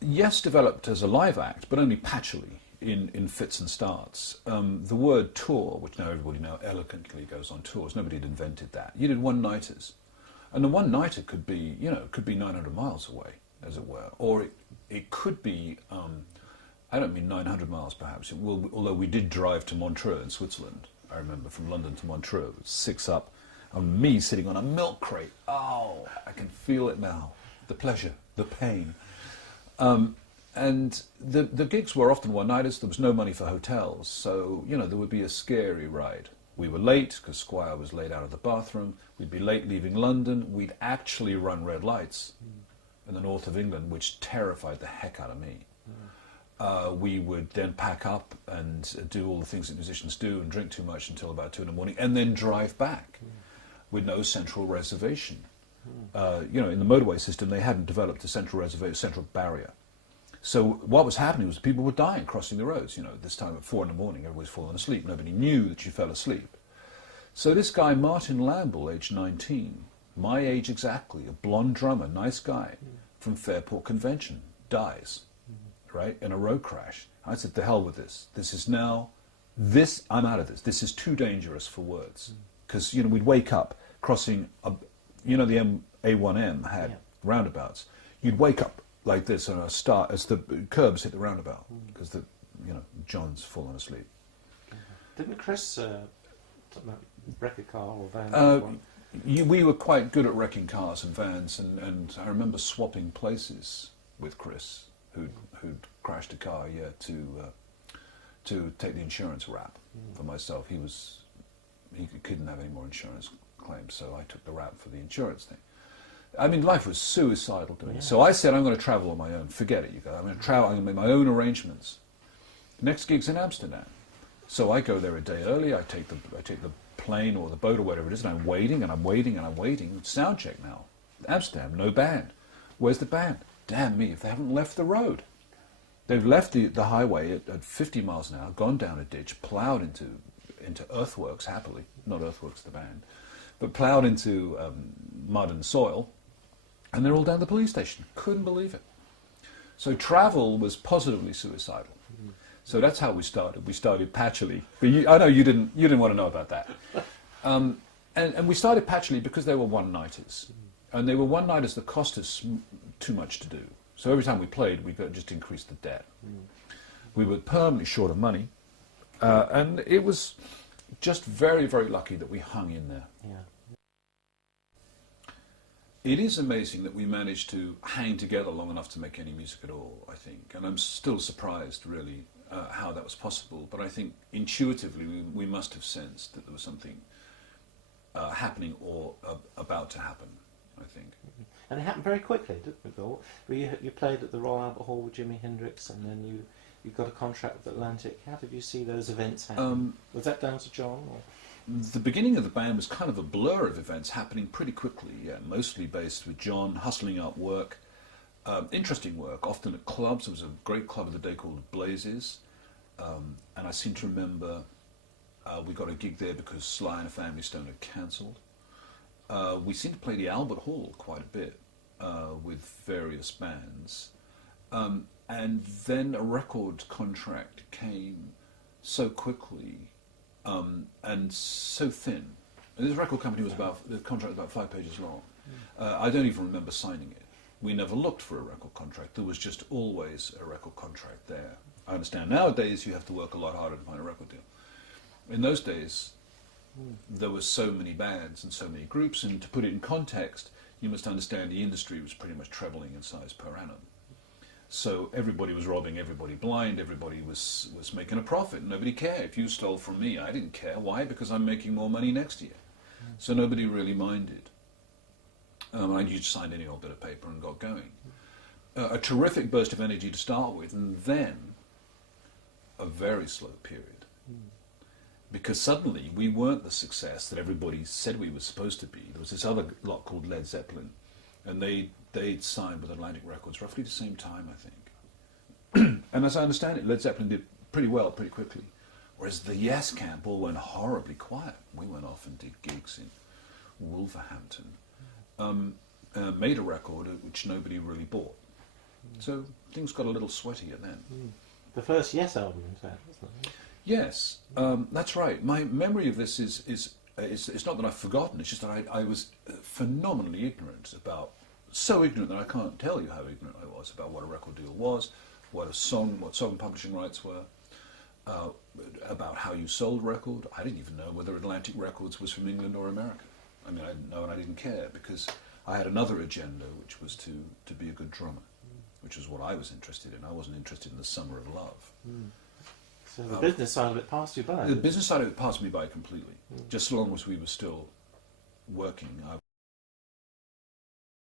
Yes, developed as a live act, but only patchily in fits and starts. The word tour, which now everybody now eloquently goes on tours, nobody had invented that. You did one-nighters. And the one-nighter could be, could be 900 miles away, as it were. Or it could be, I don't mean 900 miles perhaps, although we did drive to Montreux in Switzerland, I remember, from London to Montreux, 6 up, and me sitting on a milk crate. Oh, I can feel it now. The pleasure, the pain. And the gigs were often one-nighters. There was no money for hotels, so there would be a scary ride. We were late because Squire was late out of the bathroom. We'd be late leaving London. We'd actually run red lights in the north of England, which terrified the heck out of me. We would then pack up and do all the things that musicians do and drink too much until about 2 in the morning, and then drive back with no central reservation. In the motorway system, they hadn't developed a central barrier. So what was happening was people were dying crossing the roads. This time at 4 in the morning, everybody's falling asleep. Nobody knew that you fell asleep. So this guy, Martin Lamble, aged 19, my age exactly, a blonde drummer, nice guy, from Fairport Convention, dies, right, in a road crash. I said, to hell with this. I'm out of this. This is too dangerous for words. Because, we'd wake up crossing, the A1M had roundabouts. You'd wake up like this on a start as the curbs hit the roundabout because John's fallen asleep. Didn't Chris wreck a car or van? We were quite good at wrecking cars and vans, and I remember swapping places with Chris, who'd crashed a car, to take the insurance rap for myself. He couldn't have any more insurance claims, so I took the rap for the insurance thing. I mean, life was suicidal doing it. So I said, I'm going to travel on my own. Forget it, you guys. I'm going to travel. I'm going to make my own arrangements. Next gig's in Amsterdam. So I go there a day early. I take the plane or the boat or whatever it is, and I'm waiting and I'm waiting and I'm waiting. Sound check now. Amsterdam, no band. Where's the band? Damn me, if they haven't left the road. They've left the highway at 50 miles an hour, gone down a ditch, ploughed into earthworks, happily. Not earthworks, the band. But ploughed into mud and soil. And they're all down the police station. Couldn't believe it. So travel was positively suicidal. So that's how we started. We started patchily. But I know you didn't want to know about that. And we started patchily because they were one-nighters. And they were one-nighters that cost us too much to do. So every time we played, we just increased the debt. We were permanently short of money. And it was just very, very lucky that we hung in there. Yeah. It is amazing that we managed to hang together long enough to make any music at all, I think. And I'm still surprised, really, how that was possible. But I think intuitively we must have sensed that there was something happening or about to happen, I think. And it happened very quickly, didn't it, Bill? You played at the Royal Albert Hall with Jimi Hendrix, and then you got a contract with Atlantic. How did you see those events happen? Was that down to John? Or? The beginning of the band was kind of a blur of events happening pretty quickly, mostly based with John, hustling out work, interesting work, often at clubs. There was a great club of the day called Blazes, and I seem to remember we got a gig there because Sly and the Family Stone had cancelled. We seemed to play the Albert Hall quite a bit with various bands, and then a record contract came so quickly and so thin. And this record company the contract was about 5 pages long. I don't even remember signing it. We never looked for a record contract. There was just always a record contract there. I understand nowadays you have to work a lot harder to find a record deal. In those days, there were so many bands and so many groups, and to put it in context, you must understand the industry was pretty much trebling in size per annum. So everybody was robbing everybody blind, everybody was making a profit, nobody cared. If you stole from me, I didn't care. Why? Because I'm making more money next year. So nobody really minded. And you just signed any old bit of paper and got going. A terrific burst of energy to start with, and then a very slow period. Because suddenly we weren't the success that everybody said we were supposed to be. There was this other lot called Led Zeppelin, and they'd signed with Atlantic Records roughly the same time, I think. And as I understand it, Led Zeppelin did pretty well pretty quickly, whereas the Yes camp all went horribly quiet. We went off and did gigs in Wolverhampton, made a record which nobody really bought. So things got a little sweatier then. The first Yes album, in fact, wasn't it? Yes, that's right. My memory of this is it's not that I've forgotten, it's just that I was phenomenally ignorant about, so ignorant that I can't tell you how ignorant I was about what a record deal was, what song publishing rights were, about how you sold record. I didn't even know whether Atlantic Records was from England or America. I mean, I didn't know and I didn't care because I had another agenda, which was to be a good drummer, which was what I was interested in. I wasn't interested in the summer of love. So the business side of it passed you by? The business side of it passed me by completely. Just so long as we were still working,